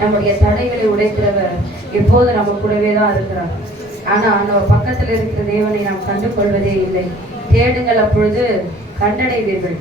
நம்முடைய தடைகளை உடைக்கிறவர் எப்போது நம்ம கூடவே தான் இருக்கிறார். ஆனா நம்ம பக்கத்தில் இருக்கிற தேவனை நாம் கண்டு கொள்வதே இல்லை. தேடுங்கள், அப்பொழுது கண்டடைவீர்கள்.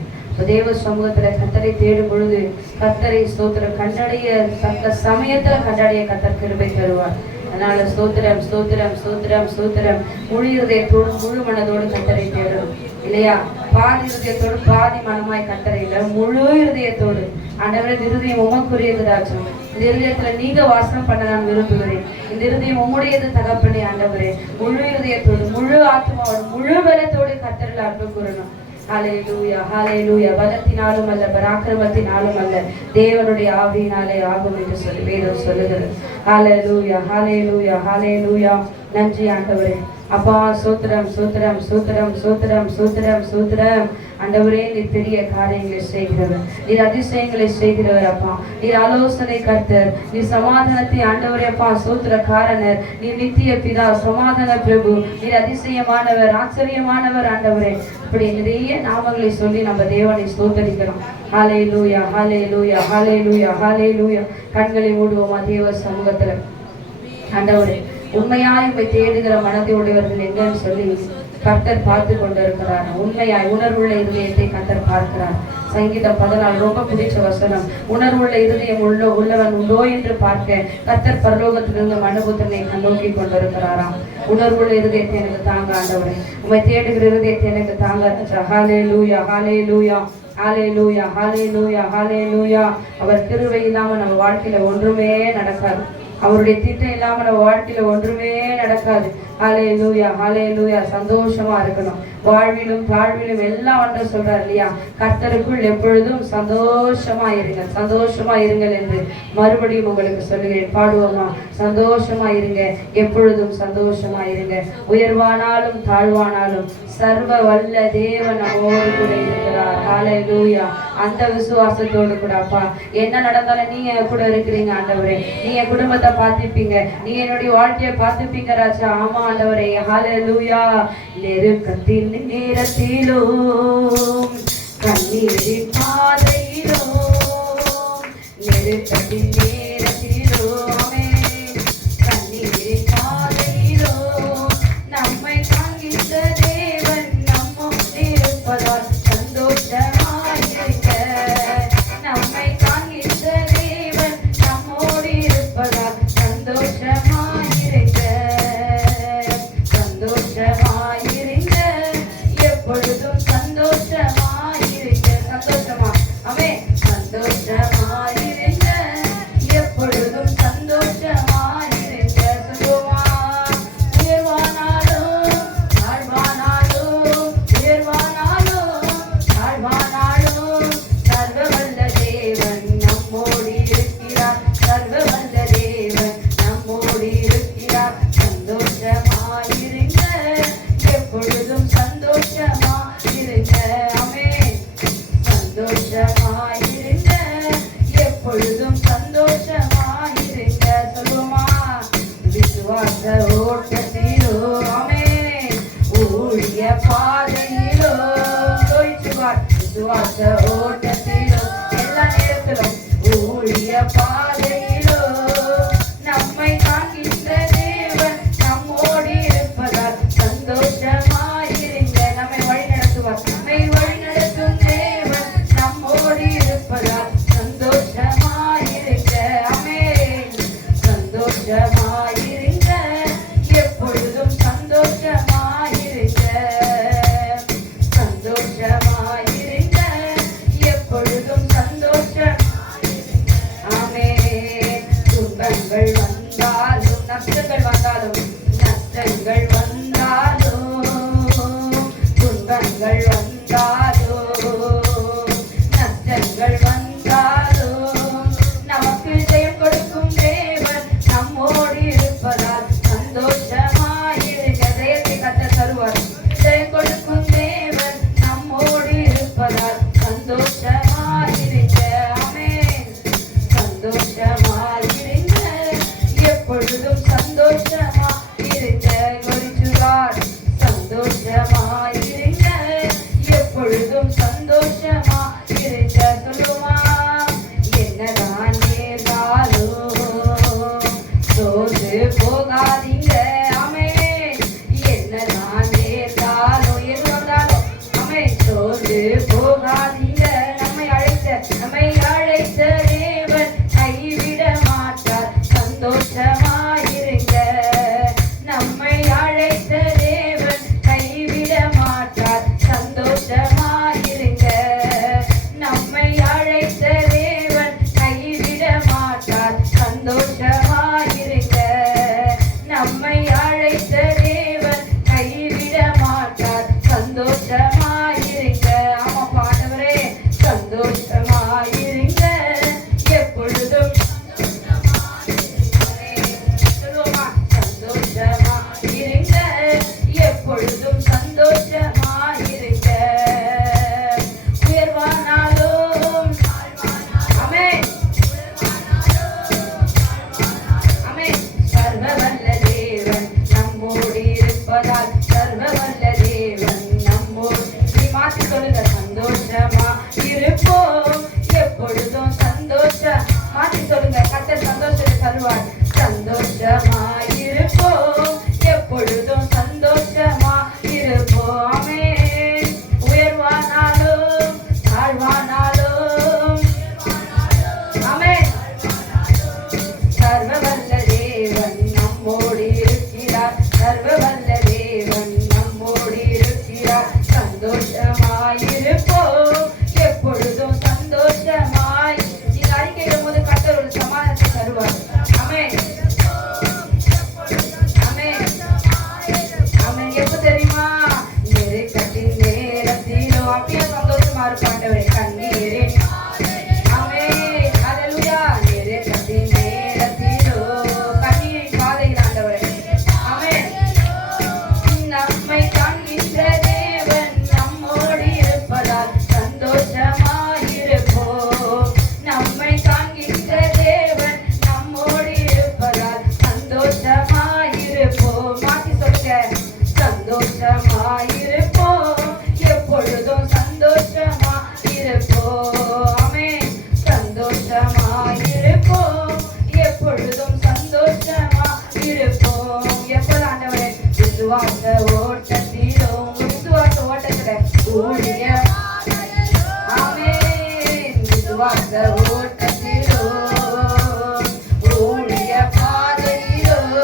தேவ சமூகத்துல கர்த்தரை தேடும் பொழுது கர்த்தரை ஸ்தோத்திரம் கண்டடைய தக்க சமயத்துல கண்டடைய கர்த்தர் கிருபை தருவார். அதனால ஸ்தோத்திரம் ஸ்தோத்திரம் ஸ்தோத்திரம் ஸ்தோத்திரம். முழு இதயத்தோடு முழு மனதோடு கர்த்தரை தேடும் இல்லையா? பாதி இருதயத்தோடு பாதி மனமாய் கர்த்தரை இல்லை, முழு இருதயத்தோடு. ஆண்டவரே, இருதயம் உமக்குரியதுதாச்சும். இந்த இருதயத்துல நீங்க வாசனம் பண்ண நான் விரும்புகிறேன். இந்த இருதயம் உம்முடையது தகப்பனே. ஆண்டவரே, முழு இருதயத்தோடு முழு ஆத்மாவோடு முழு பலத்தோடு கர்த்தரில் அன்பு கூறணும். ஹல்லேலூயா ஹல்லேலூயா. பலத்தினாலும் அல்ல, பராக்கிரமத்தினாலும் அல்ல, தேவனுடைய ஆவியினாலே ஆகும் என்று சொல்லி வேதம் சொல்லுகிறது. ஹல்லேலூயா ஹல்லேலூயா ஹல்லேலூயா. நன்றி ஆண்டவரே. அப்பா, சோத்திரம் சோத்திரம் சோத்திரம் சோத்திரம் சோத்திரம் சோத்திரம். ஆண்டவரே, நீர் பெரிய காரியங்களை செய்கிறவர், நீர் அதிசயங்களை செய்கிறவர். அப்பா, நீர் ஆலோசனை கர்த்தர், நீர் சமாதானத்தை ஆண்டவரே. அப்பா, சோத்திர காரணர், நீர் நித்திய பிதா, சமாதான பிரபு, நீர் அதிசயமானவர், ஆச்சரியமானவர். ஆண்டவரே, இப்படி நிறைய நாமங்களை சொல்லி நம்ம தேவனை ஸ்தோத்தரிக்கிறோம். ஹல்லேலூயா ஹல்லேலூயா ஹல்லேலூயா ஹல்லேலூயா. கண்களை மூடுவோமா தேவ சமூகத்துல. ஆண்டவரே, உண்மையாய் உண்மை தேடுகிற மனதையுடையவர்கள் எங்கன்னு சொல்லி கர்த்தர் பார்த்து கொண்டிருக்கிறார். உண்மையாய் உணர்வுள்ள இருதயத்தை கர்த்தர் பார்க்கிறார். சங்கீதம் 14 ரொம்ப பிடிச்ச வசனம். உணர்வுள்ள இருதயம் உள்ளவன் உண்டோ என்று பார்க்க கர்த்தர் பரலோகத்திலிருந்து மனுபுத்தனை நோக்கி கொண்டிருக்கிறாராம். உணர்வுள்ள இருதயத்தை எனக்கு தாங்க ஆண்டவரே, உண்மை தேடுகிற இருதயத்தை எனக்கு தாங்க. ஹல்லேலூயா ஹல்லேலூயா ஹல்லேலூயா ஹல்லேலூயா ஹல்லேலூயா. அவர் கிருபை இல்லாம நம்ம வாழ்க்கையில ஒன்றுமே நடக்காது. அவருடைய திட்டம் இல்லாம நம்ம வாழ்க்கையில ஒன்றுமே நடக்காது. ஹல்லேலூயா ஹல்லேலூயா. சந்தோஷமா இருக்கணும், வாழ்விலும் தாழ்விலும் எல்லாம் ஒன்று சொல்றார் இல்லையா? கர்த்தருக்குள் எப்பொழுதும் சந்தோஷமா இருங்க, சந்தோஷமா இருங்கள் என்று மறுபடியும் உங்களுக்கு சொல்லுகிறேன். பாடுவோமா? சந்தோஷமா இருங்க, எப்பொழுதும் சந்தோஷமா இருங்க. உயர்வானாலும் தாழ்வானாலும் சர்வ வல்ல தேவன் நம்மோடு கூட இருக்கிறார். ஹல்லேலூயா. அந்த விசுவாசத்தோடு கூட அப்பா, என்ன நடந்தாலும் நீங்க கூட இருக்கிறீங்க ஆண்டவரே. நீங்க குடும்பத்தை பார்த்துப்பீங்க, நீங்க என்னுடைய வாழ்க்கையை பார்த்துப்பீங்க ராஜா. ஆமா ஆண்டவரே. ஹல்லேலூயா. நெருக்கத்தின் நேரத்திலும் கண்ணீரின் பாதையிலும் நெருக்கத்தின் நேரத்திலும் கண்ணீரின் பாதையிலும் நம்மை தாங்கின்ற தேவன் நம்மோடு இருப்பதால் சந்தோஷமாயிருக்க. நம்மை தாங்கின்ற தேவன் நம்மோடு இருப்பதால் சந்தோஷமாயிருக்க. சந்தோஷமாயிருங்க, எப்பொழுதும் சந்தோஷமாயிருங்க. சந்தோஷமா அமே. சந்தோஷமாயிருங்க, எப்பொழுதும் சந்தோஷமாயிருங்க. சொல்லுமா? உயர்வானாலும் தாழ்வானாலும், உயர்வானாலும் தாழ்வானாலும் சர்வ வல்ல தேவன் நம்மோடு இருக்கிறார். சர்வ வல்ல தேவன் நம்மோடு இருக்கிறார். சந்தோஷமாயிருங்க, எப்பொழுதும் சந்தோஷமாயிருங்க. ஆமென். சந்தோஷமாயிருங்க, எப்பொழுதும் சந்தோஷமாயிருங்க. சொல்லுமா? விசுவாச ஓட்டத்திலோ ஆமென் ஊழிய பாதையிலோ விசுவாச ஓட்டத்திலோ எல்லா நேரத்திலும் ஊழிய பாதையிலோ நம்மை காண்கின்ற தேவன் நம்மோடு இருப்பதால் சந்தோஷமாயிருங்க. நம்மை வழி நடத்துவார். நம்மை வழி நடத்தும் தேவன் நம்மோடு இருப்பதால் சந்தோஷமாயிருங்க. ஆமென். சந்தோஷமாயிருங்க, எப்பொழுதும் சந்தோஷமாயிருங்க. சந்தோஷமாயிருங்க, எப்பொழுதும் சந்தோஷம். ஆமென். கண்ணீரின் ஆமென் ஹalleluya நெருக்கத்தின் நேரத்திலோ கண்ணீரின் பாதையில் ஆண்டவரே ஆமென் நம்மை காண்கின்ற தேவன் நம்மோடு இருப்பதால் சந்தோஷமாயிருப்போம் நம்மை காண்கின்ற தேவன் நம்மோடு இருப்பதால் சந்தோஷமாயிருப்போம் மாத்தி சொல்லுங்க சந்தோஷமாயிருப்போம் எப்பொழுதும் சந்தோஷமாயிருப்போம் ஆமென் சந்தோஷமாயிருப்போம் எப்பொழுதும் சந்தோஷமாயிருப்போம் எப்பொழுது ஆண்டவரே விசுவாச ஓட்டத்திலும் விசுவாச ஓட்டத்துல ஊழிய ஆமென் விசுவாச ஓட்டத்திலும் ஊழிய பாதையிலும்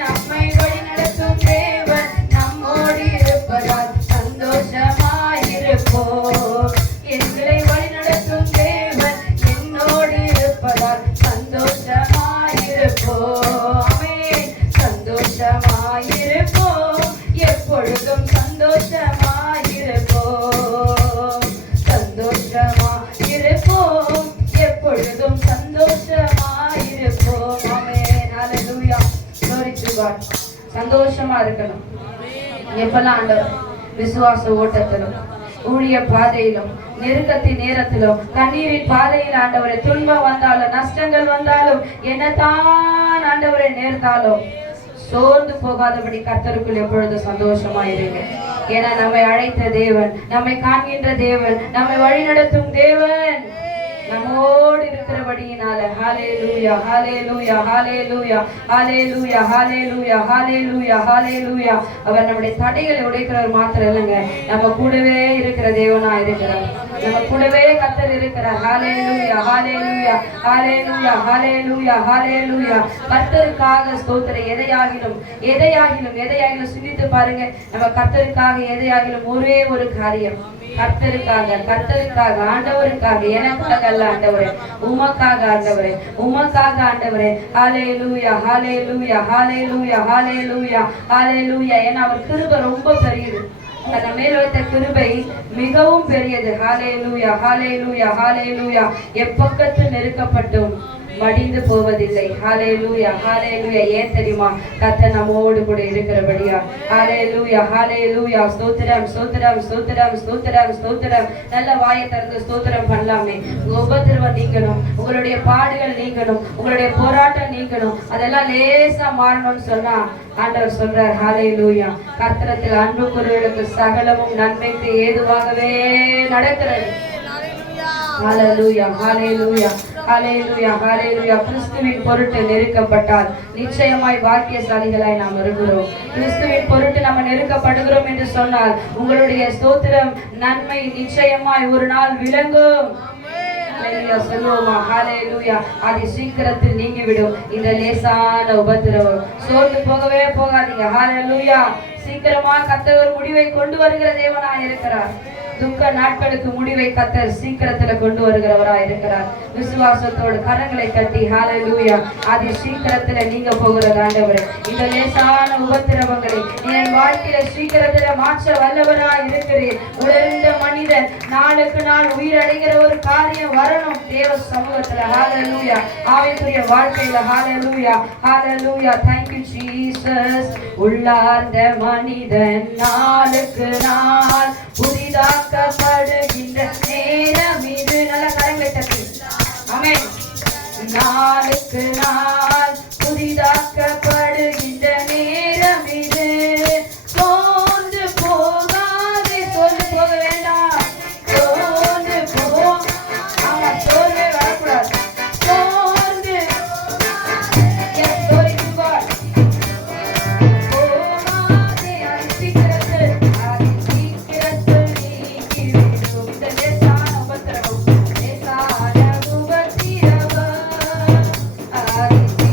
நம்மை வழிநடத்தும் தேவன் நம்மோடு இருப்பதால் சந்தோஷமாயிருப்போம் எங்களை வழிநடத்தும் தேவன் என்னோடு இருப்பதால் சந்தோஷமாயிருப்போம் ஆமென் சந்தோஷமாயிருப்போம் எப்பொழுதும் சந்தோஷமாயிருப்போம் சந்தோஷமாயிருப்போம் எப்பொழுதும் சந்தோஷமாயிருப்போம் ஆமென் ஹalleluya glory to God சந்தோஷமா இருக்கணும் எப்பெல்லாம் ஆண்டவர் விசுவாச ஓட்டத்திலும் ஊழிய பாதையிலும் நெருக்கத்தின் நேரத்திலும் கண்ணீரின் பாதையில் ஆண்டவரை துன்பம் வந்தாலும் நஷ்டங்கள் வந்தாலும் என்னதான் ஆண்டவரை நேர்ந்தாலும் சோர்ந்து போகாதபடி கர்த்தருக்குள் எப்பொழுது சந்தோஷமா இருங்க ஏன்னா நம்மை அழைத்த தேவன் நம்மை காண்கின்ற தேவன் நம்மை வழிநடத்தும் தேவன் நம்மோடு இருக்கிறபடியினால ஹalleluya ஹalleluya ஹalleluya ஹalleluya ஹalleluya ஹalleluya ஹalleluya அவர் நம்முடைய தடைகளை உடைக்கிறவர் மாத்திரம் இல்லைங்க நம்ம கூடவே இருக்கிற தேவனா இருக்கிறார் நம்ம கூடவே கர்த்தர் இருக்கிறார் ஹalleluya ஹalleluya ஹalleluya ஹalleluya ஹalleluya கர்த்தருக்காக ஸ்தோத்திரம் எதையாகிலும் சிந்தித்து பாருங்க நம்ம கர்த்தருக்காக எதையாகிலும் ஒரே ஒரு காரியம் கர்த்தருக்காக ஆண்டவருக்காக எனக்காக அல்ல ஆண்டவரே உமக்காக ஆண்டவரே ஹalleluya ஹalleluya ஹalleluya ஹalleluya ஹalleluya ஏன்னா அவர் கிருபை ரொம்ப பெரியது தன்ன மேல் வைத்த கிருபை மிகவும் பெரியது ஹalleluya ஹalleluya ஹalleluya எப்பக்கத்து நெருக்கப்பட்டும் மடிந்து போவதில்லை ஹalleluya ஹalleluya ஏன் தெரியுமா கர்த்தர் நம்மோடு கூட இருக்கிறபடியா ஹalleluya ஹalleluya ஸ்தோத்திரம் ஸ்தோத்திரம் ஸ்தோத்திரம் ஸ்தோத்திரம் ஸ்தோத்திரம் நல்ல வாயை திறந்து ஸ்தோத்திரம் பண்ணலாமே உபத்திரவம் நீக்கணும் உங்களுடைய பாடுகள் நீக்கணும் உங்களுடைய போராட்டம் நீக்கணும் அதெல்லாம் லேசா மாறணும்னு சொன்னா ஆண்டவர் சொல்றார் ஹalleluya கர்த்தரத்தில் அன்பு கூறுவதற்கு சகலமும் நன்மைக்கு ஏதுவாகவே நடக்கிறது ஹalleluya ஹalleluya ஹalleluya ஹalleluya கிறிஸ்துவின் பொருட்டு நெருக்கப்பட்டால் நிச்சயமாய் பாக்கியசாலிகளாய் நாம் இருக்கிறோம் கிறிஸ்துவின் பொருட்டு நம்ம நெருக்கப்படுகிறோம் என்று சொன்னால் உங்களுடைய ஸ்தோத்திரம் நன்மை நிச்சயமாய் ஒரு நாள் விளங்கும் சொல்லுவோமா ஹalleluya அது சீக்கிரத்தில் நீங்கிவிடும் இந்த லேசான உபத்திரவம் சோர்ந்து போகவே போகாதீங்க ஹalleluya சீக்கிரமா கர்த்தர் முடிவை கொண்டு வருகிற தேவனாய் இருக்கிறார் துக்க நாட்களுக்கு முடிவை கர்த்தர் சீக்கிரத்துல கொண்டு வருகிறவராய் இருக்கிறார் விசுவாசத்தோடு கரங்களை தட்டி ஹalleluya அது சீக்கிரத்துல நீங்க போகிறது ஆண்டவரே இந்த லேசான உபத்திரவங்களை என் வாழ்க்கையில சீக்கிரத்துல மாற்ற வல்லவராய் இருக்கிறீர் உலர்ந்த மனிதன் நாளுக்கு நாள் உயிரடைகிற ஒரு காரியம் வரணும் தேவ சமூகத்துல ஹalleluya ஆவிக்குரிய வாழ்க்கையில ஹalleluya ஹalleluya thank you Jesus உள்ளார்ந்த மனிதன் நாளுக்கு நாள் புதிதாக்கப்படுகின்ற நேரம் இது நல்ல கரங்களை தட்டி ஆமென் நாளுக்கு நாள் புதிதாக்கப்படுகின்ற நேரம் இது சோர்ந்து போகாதே சோர்ந்து போக வேண்டாம் சோர்ந்து ஆமா சோர்வே வரக்கூடாது சோர்ந்து Bye.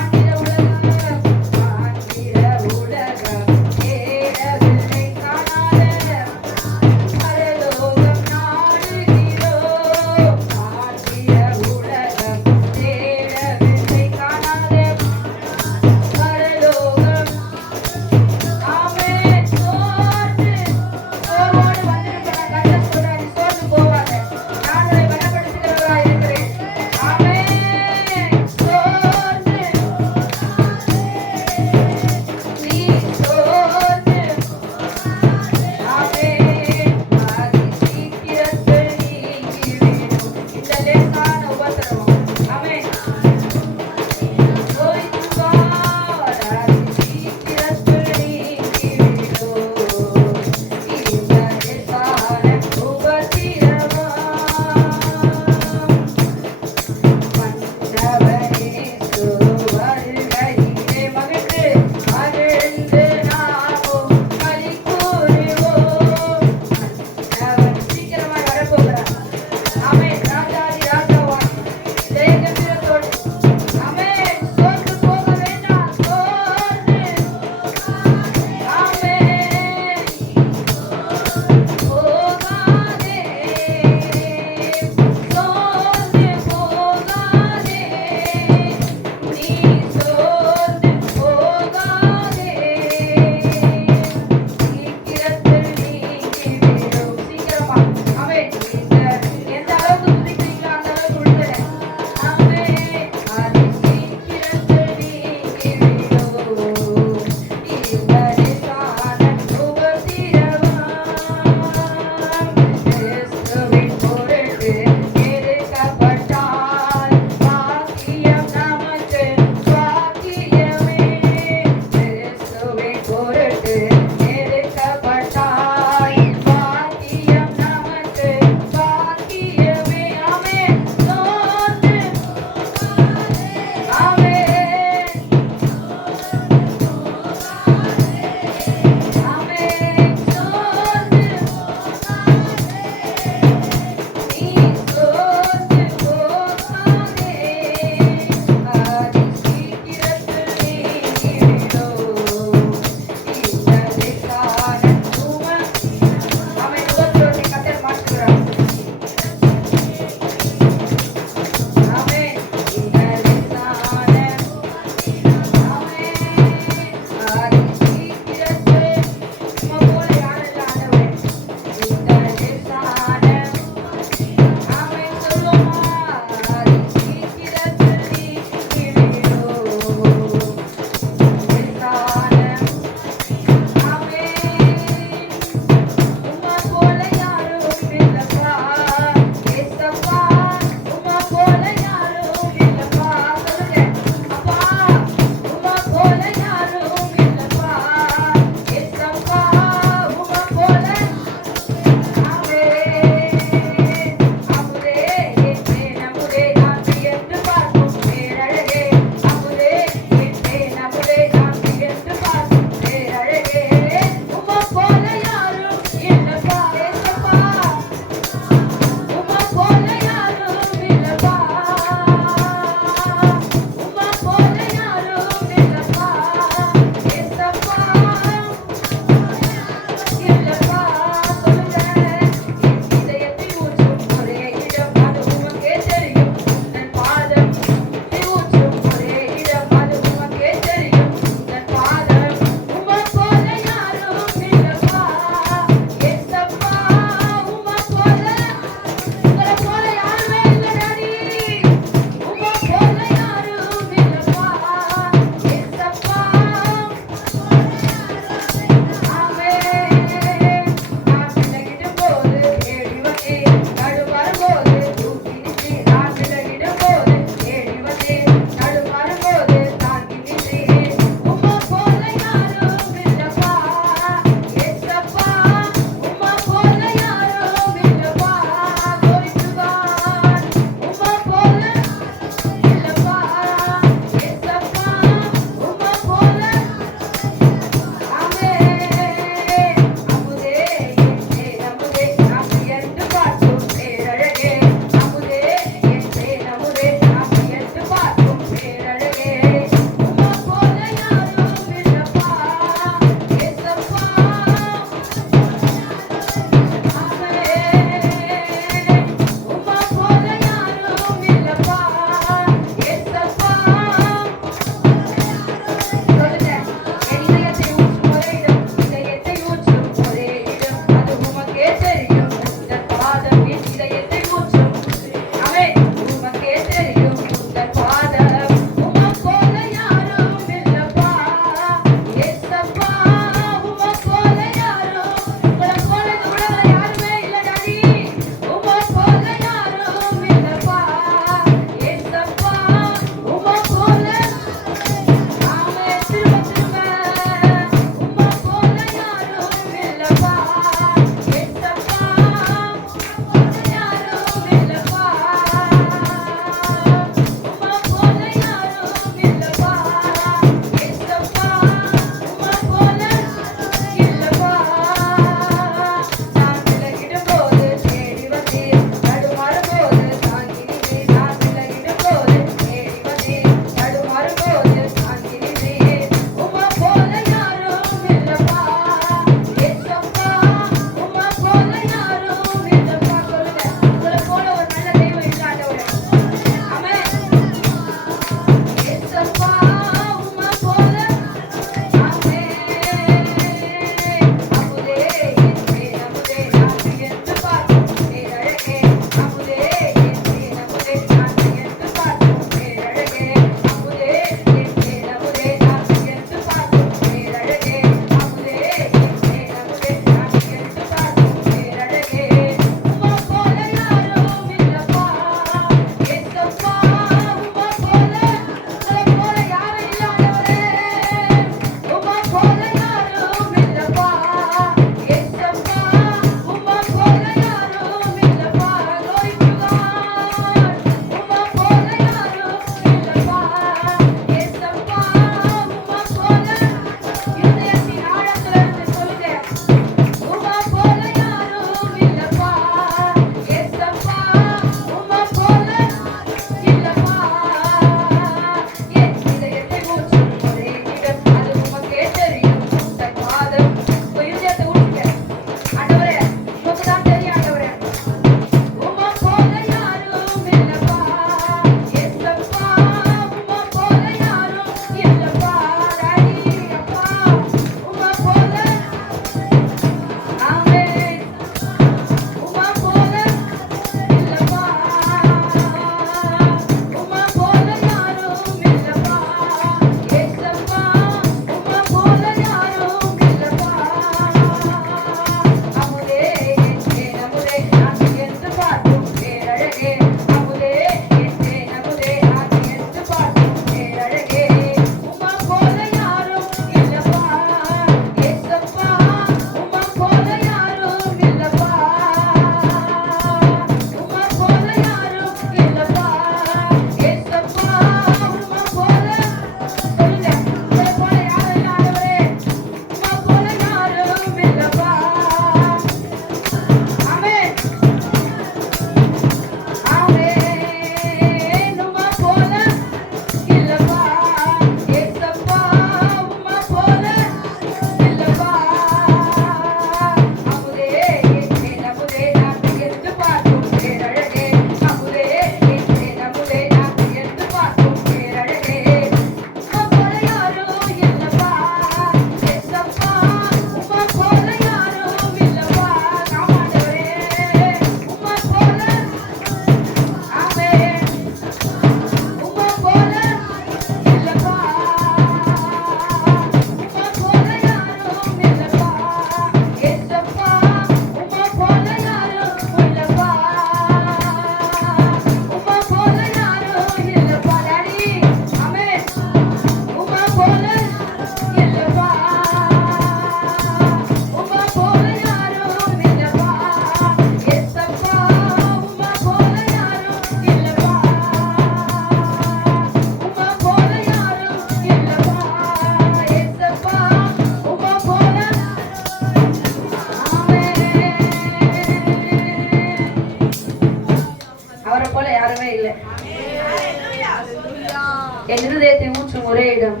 என் இருதயத்தை ஊற்றும் ஒரே இடம்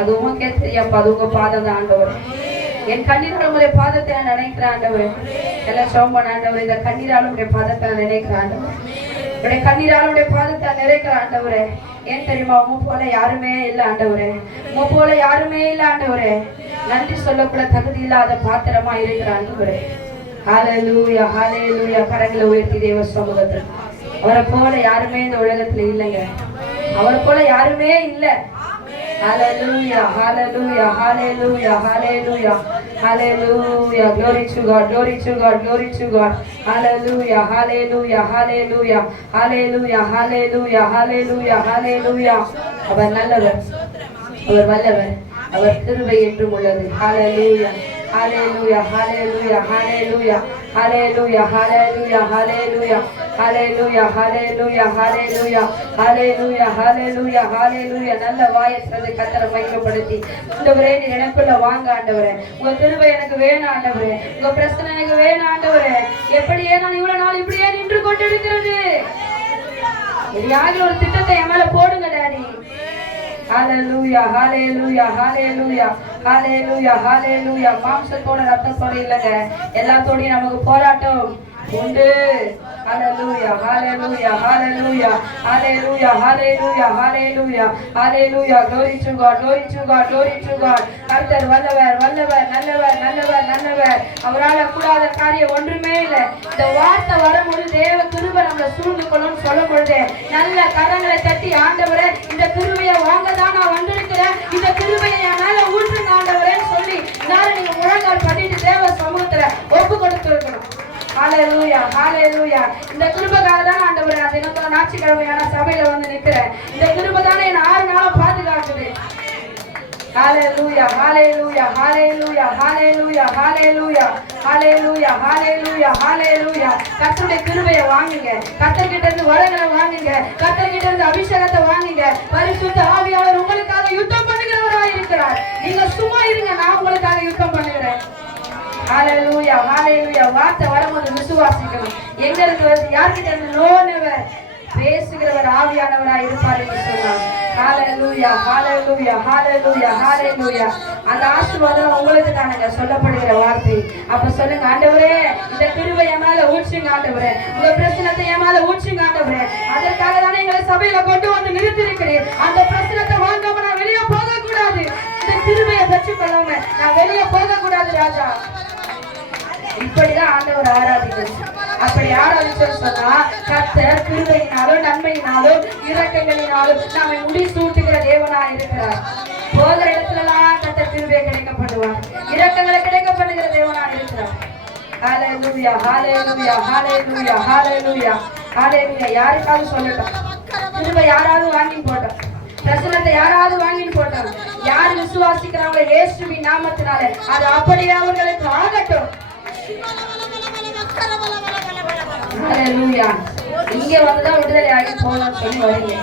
அது உமக்கே தெரியாப்பா, அது உங்க பாதம் தான் ஆண்டவர். என் கண்ணீரால் உடைய பாதத்தை நான் நினைக்கிறேன் ஆண்டவர். எல்லாம் சோம்பன் ஆண்டவர், இந்த கண்ணீரால் உடைய பாதத்தை நான் நினைக்கிறேன் ஆண்டவர். உடைய கண்ணீரால் உடைய பாதத்தை நிறைக்கிற ஆண்டவரே. ஏன் தெரியுமா, உங்க போல யாருமே இல்லை ஆண்டவரே, உங்க போல யாருமே இல்லை ஆண்டவரே. நன்றி சொல்லக்கூட தகுதி இல்லாத பாத்திரமா இருக்கிற ஆண்டவரே. ஹல்லேலூயா ஹல்லேலூயா. கரங்களை உயர்த்தி தேவ சமூகத்தில் அவரை போல யாருமே இந்த உலகத்துல இல்லைங்க, அவரை போல யாருமே இல்லை. Hallelujah, hallelujah, hallelujah, hallelujah, hallelujah. Glory to God, glory to God, glory to God. Hallelujah, hallelujah, hallelujah, hallelujah, hallelujah, hallelujah, hallelujah. அவர் நல்லவர், அவர் வல்லவர், அவர் கிருபை என்றும் உள்ளது. Hallelujah, hallelujah, hallelujah, hallelujah, hallelujah, hallelujah, hallelujah. Hallelujah, hallelujah, hallelujah, hallelujah, hallelujah, hallelujah. நல்ல வாயத்தை கர்த்தரை மகிமைப்படுத்தி, ஆண்டவரே நீர் எனக்குள்ள வாங்க ஆண்டவரே, உங்க கிருபை எனக்கு வேணும் ஆண்டவரே, உங்க பிரச்சனை எனக்கு வேணும் ஆண்டவரே. எப்படியே நான் இவ்வளவு நாள் இப்படியே நின்று கொண்டிருக்கிறது, எதையாவது ஒரு திட்டத்தை என் மேல போடுங்க daddy. Hallelujah, hallelujah, hallelujah, hallelujah, hallelujah. மாம்சத்தோட ரத்தத்தோட இல்லைங்க, எல்லாத்தோடையும் நமக்கு போராட்டம் உண்டு. Hallelujah, hallelujah, hallelujah, hallelujah, hallelujah, hallelujah, hallelujah. Glory to God, glory to God, glory to God. கர்த்தர் வல்லவர், வல்லவர், நல்லவர், நல்லவர், நல்லவர். அவரால் கூடாத காரியம் ஒன்றுமே இல்லை. இந்த வார்த்தை வரும்போது தேவ கிருபை நம்மளை சூழ்ந்து கொள்ளும் சொல்லும் பொழுது நல்ல கரங்களை தட்டி, ஆண்டவரே இந்த கிருபையை வாங்க தான் நான் வந்திருக்கிறேன், இந்த கிருபையை என் மேல ஊற்றுங்க ஆண்டவரேன்னு சொல்லி நாளை நீங்க முழங்கால் பண்ணிட்டு தேவ சமூகத்துல ஒப்பு கொடுத்து இருக்கணும். Hallelujah, hallelujah. இந்த கிருபைக்காக தான் ஆண்டவரே நான் தினத்தோட ஞாயிற்றுக்கிழமையான சபையில வந்து நிற்கிறேன். இந்த கிருபை தானே என்ன 6 நாளும் பாதுகாக்குது. Hallelujah, hallelujah, hallelujah, hallelujah, hallelujah, hallelujah, hallelujah, hallelujah. கர்த்தருடைய கிருபையை வாங்குங்க, கர்த்தர்கிட்ட இருந்து வரங்களை வாங்குங்க, கர்த்தர்கிட்ட இருந்து அபிஷேகத்தை வாங்குங்க. பரிசுத்த ஆவியானவர் உங்களுக்காக யுத்தம் பண்ணுகிறவராய் இருக்கிறார். நீங்க சும்மா இருங்க, நான் உங்களுக்காக யுத்தம் பண்ணுகிறேன். Hallelujah, hallelujah. வார்த்தை வரும்போது விசுவாசிக்கணும். எங்களுக்கு யார்கிட்ட இருந்து நோனவர் பேசுகிறவர் ஆவியானவராய் இருப்பார் என்று சொன்னார். Hallelujah, hallelujah, hallelujah, hallelujah. அந்த ஆசீர்வாதம் உங்களுக்கு தானங்க சொல்லப்படுகிற வார்த்தை. அப்ப சொல்லுங்க, ஆண்டவரே இந்த கிருபை என் மேல ஊற்றுங்க ஆண்டவரே, உங்க பிரச்சனத்தை என் மேல ஊற்றுங்க ஆண்டவரே. அதற்காக தானே எங்களை சபையில கொண்டு வந்து நிறுத்திருக்கிறேன். அந்த பிரச்சனத்தை வாங்காம நான் வெளியே போக கூடாது, இந்த கிருபையை பெற்றுக் கொள்ளாம நான் வெளியே போக கூடாது ராஜா. இப்படிதான் ஆண்டவர் ஆராதிக்கணும். அப்படி ஆராதிச்சோம் சொன்னா கர்த்தர் கிருபையினாலும் நன்மையினாலும் இரக்கங்களினாலும் நாம முடி சூட்டுகிற தேவனா இருக்கிறார். போகிற இடத்துல எல்லாம் கர்த்தர் கிருபையை கிடைக்கப்படுவார், இரக்கங்களை கிடைக்கப்படுகிற தேவனா இருக்கிறார். ஹல்லேலூயா, ஹல்லேலூயா, ஹல்லேலூயா, ஹல்லேலூயா, ஹல்லேலூயா. யாருக்காவது சொல்லட்டும், கிருபை யாராவது வாங்கி போட்டோம், பிரசனத்தை யாராவது வாங்கிட்டு போட்டோம். யார் விசுவாசிக்கிறாங்க இயேசுவின் நாமத்தினால அது அப்படியே அவர்களுக்கு ஆகட்டும். இங்க வந்துதான் விடுதலை ஆகி போகணும்னு சொல்லி வரீங்க.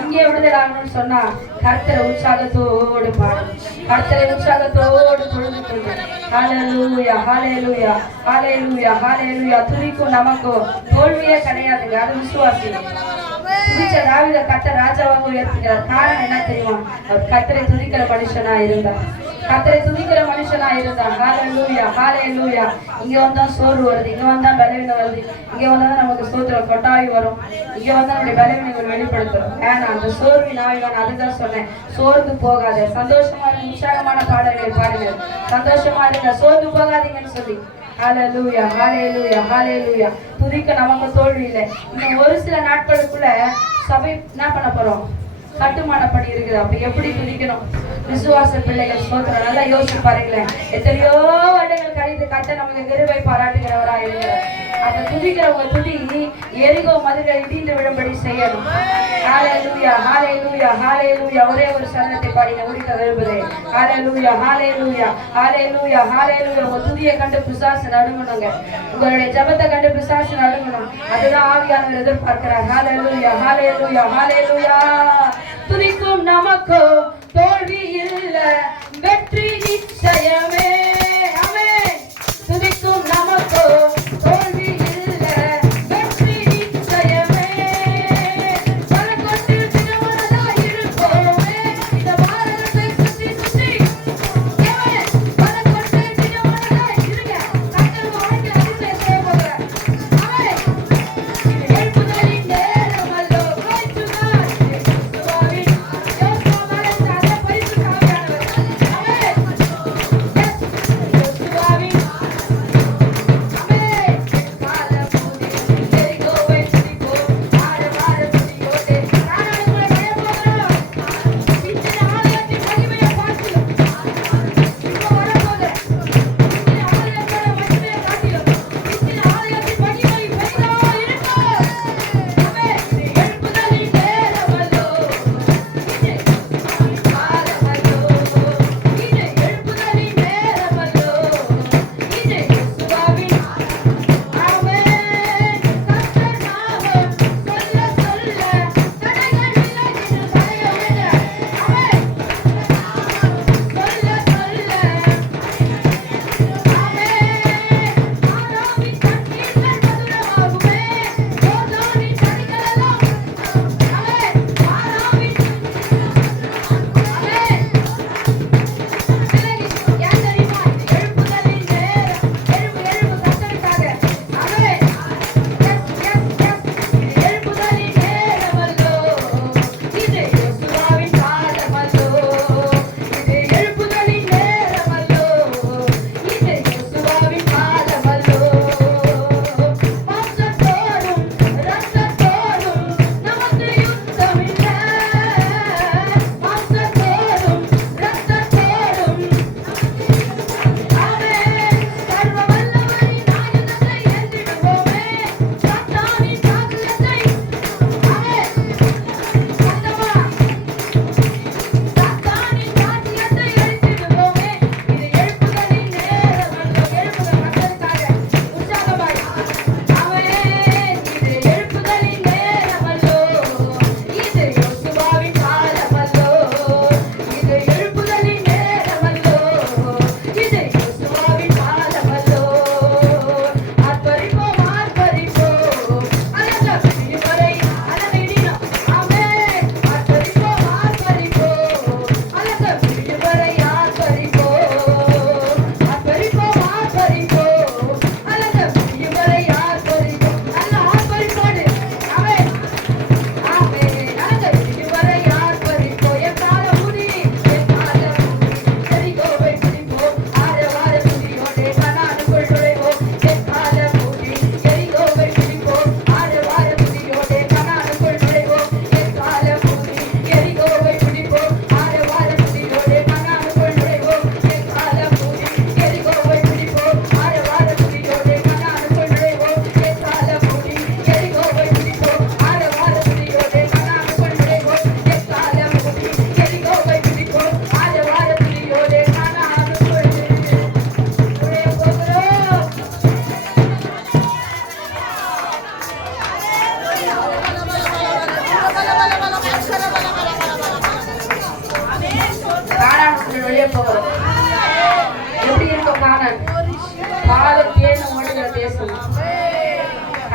இங்கே விடுதலை ஆகணும்னு சொன்னா கர்த்தரை உற்சாகத்தோடு பாடும், கர்த்தரை உற்சாகத்தோடு பொழுது கொள்ளும். ஹல்லேலூயா, ஹல்லேலூயா, ஹல்லேலூயா, ஹல்லேலூயா. துதிக்கும் நமக்கும் தோல்வியே கிடையாதுங்க, அது விசுவாசிங்க. துதிச்ச தாவீதை கர்த்தர் ராஜாவாக உயர்த்துகிறார். காரணம் என்ன தெரியுமா, அவர் கர்த்தரை துதிக்கிற மனுஷனா இருந்தார், கர்த்தரை துதிக்கிற மனுஷனா இருந்தார். ஹல்லேலூயா, ஹல்லேலூயா. இங்க வந்தா சோறு வருது, இங்க வந்தா பலவீனம் வருது, இங்க வந்தா நமக்கு சோத்திரம் கொட்டாவி வரும், இங்க வந்தா நம்முடைய பலவீனங்கள் வெளிப்படுத்துறோம். ஏன்னா அந்த சோர்வின் ஆவிதான், அதுதான் சொன்னேன், சோர்ந்து போகாத, சந்தோஷமா இருக்க, உற்சாகமான பாடல்களை பாடுங்க, சந்தோஷமா இருங்க, சோர்ந்து போகாதீங்கன்னு சொல்லி. ஹல்லேலூயா, ஹல்லேலூயா, ஹல்லேலூயா. துதிக்க நமக்கு தோல்வி இல்லை. இன்னும் ஒரு சில நாட்களுக்குள்ள சபை என்ன பண்ண போறோம், கட்டுமான பணி இருக்குது. அப்ப எப்படி துதிக்கணும், விசுவாச பிள்ளைகள் சோதரம் நல்லா யோசிச்சு பாருங்களேன். எத்தனையோ வருடங்கள் கழித்து கட்ட நமக்கு கிருபை பாராட்டுகிறவரா இருக்கிறார். அந்த துதிக்கிறவங்க துதி எரிகோ மதுரை இடிந்து விடும்படி செய்யணும். ஹல்லேலூயா, ஹல்லேலூயா, ஹல்லேலூயா. ஒரே ஒரு சரணத்தை பாடின முடிக்க விரும்புகிறேன். ஹல்லேலூயா, ஹல்லேலூயா, ஹல்லேலூயா, ஹல்லேலூயா. உங்க துதியை கண்டு பிசாசு நடுங்கணுங்க, உங்களுடைய ஜெபத்தை கண்டு பிசாசு நடுங்கணும். அதுதான் ஆவியானவர் எதிர்பார்க்கிறார். ஹல்லேலூயா, ஹல்லேலூயா, ஹல்லேலூயா. துதிக்கும் நமக்கோ தோல்வி இல்ல, வெற்றி நிச்சயமே. ஆமென். துதிக்கும் நமக்கோ தோல்வி இல்ல, வெற்றி நிச்சயமே. பலகொண்டு தினமனதா இருப்போம்,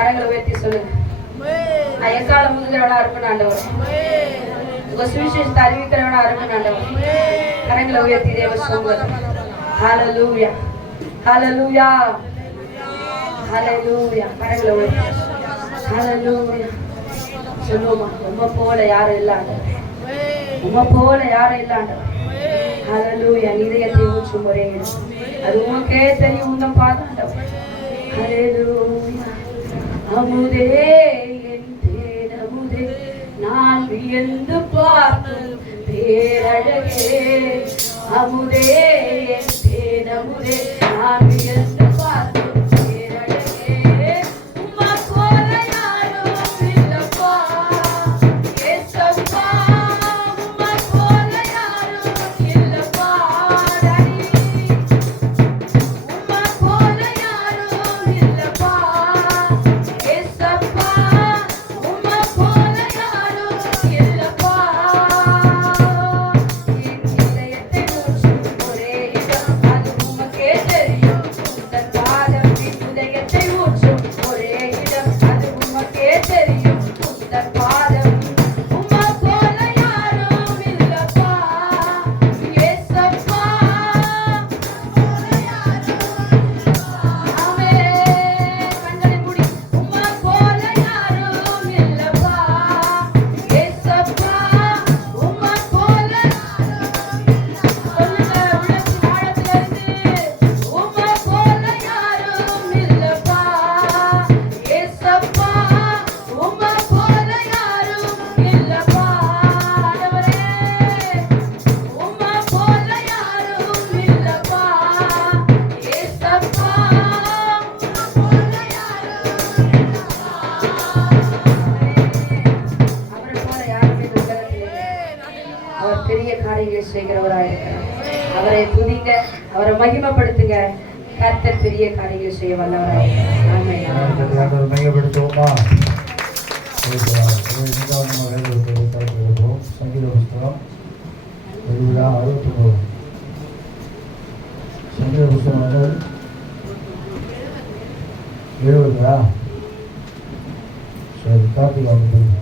கரங்களை உயர்த்தி சொல்லுங்க. நான் எக்காலம் முதுகிறவனா இருக்கணும் ஆண்டவர். உங்க சுவிசேஷத்தை அறிவிக்கிறவனா இருக்கணும் ஆண்டவர். கரங்களை உயர்த்தி தேவ சொல்லுங்க. ஹல்லேலூயா ஹல்லேலூயா ஹல்லேலூயா. கரங்களை உயர்த்தி ஹல்லேலூயா சொல்லுமா. உம்மை போல யாரும் இல்ல ஆண்டவர். உம்மை போல யாரும் இல்ல ஆண்டவர். ஹல்லேலூயா. இதயத்தை ஊற்றும் ஒரே இடம் அது உமக்கே தெரியும். உன்னை பார்த்தாண்டவர். ஹல்லேலூயா. அமுதே என் தேன் அமுதே நான் வியந்து பார்க்கும் பேரழகே. அமுதே என் தேன் அமுதே நான் வியந்து பார்க்கும் பேரழகே. உம்மை போல யாரும் இல்லப்பா ஏசப்பா. உம்மை போல யாரும் இல்லப்பா டாடி. உம்மை போல யாரும் இல்லப்பா ஏசப்பா. உம்மை போல யாரும் இல்லப்பா. என் இதயத்தை ஊற்றும் ஒரே இடம் அது உமக்கே தெரியும். உந்தன் பாதம் என் இதயத்தை ஊற்றும் ஒரே இடம் அது உமக்கே தெரியும். உந்தன் பாதம். உம்மை போல யாரும் இல்லப்பா ஏசப்பா. ஆமென். கண்களை மூடி. உம்மை போல யாரும் இல்லப்பா ஏசப்பா. உம்மை போல சொல்லுங்க உள்ளத்தின் ஆழத்திலிருந்து. உம்மை போல யாரும் இல்லப்பா ஏசப்பா. உம்மை போல யாரும் இல்லப்பா ஆண்டவரே. உம்மை போல யாரும் இல்லப்பா ஏசப்பா. அவரை போல யாரும் இந்த உலகத்தில் இல்லை. அவர் பெரிய காரியங்களை செய்கிறவராய் இருக்கிறார். அவரை துதிங்க, அவரை மகிமைப்படுத்துங்க. கர்த்தர் பெரிய காரியங்களை செய்ய வல்லவராய் இருக்கிறார். ஆமென். மையப்படுத்துவோமா? நம்ம வேலையை இருக்கிறோம். சங்கீத புஸ்தகம் 69. சங்கீத புஸ்தகங்கள் 70. சரி, காப்பி வாங்க.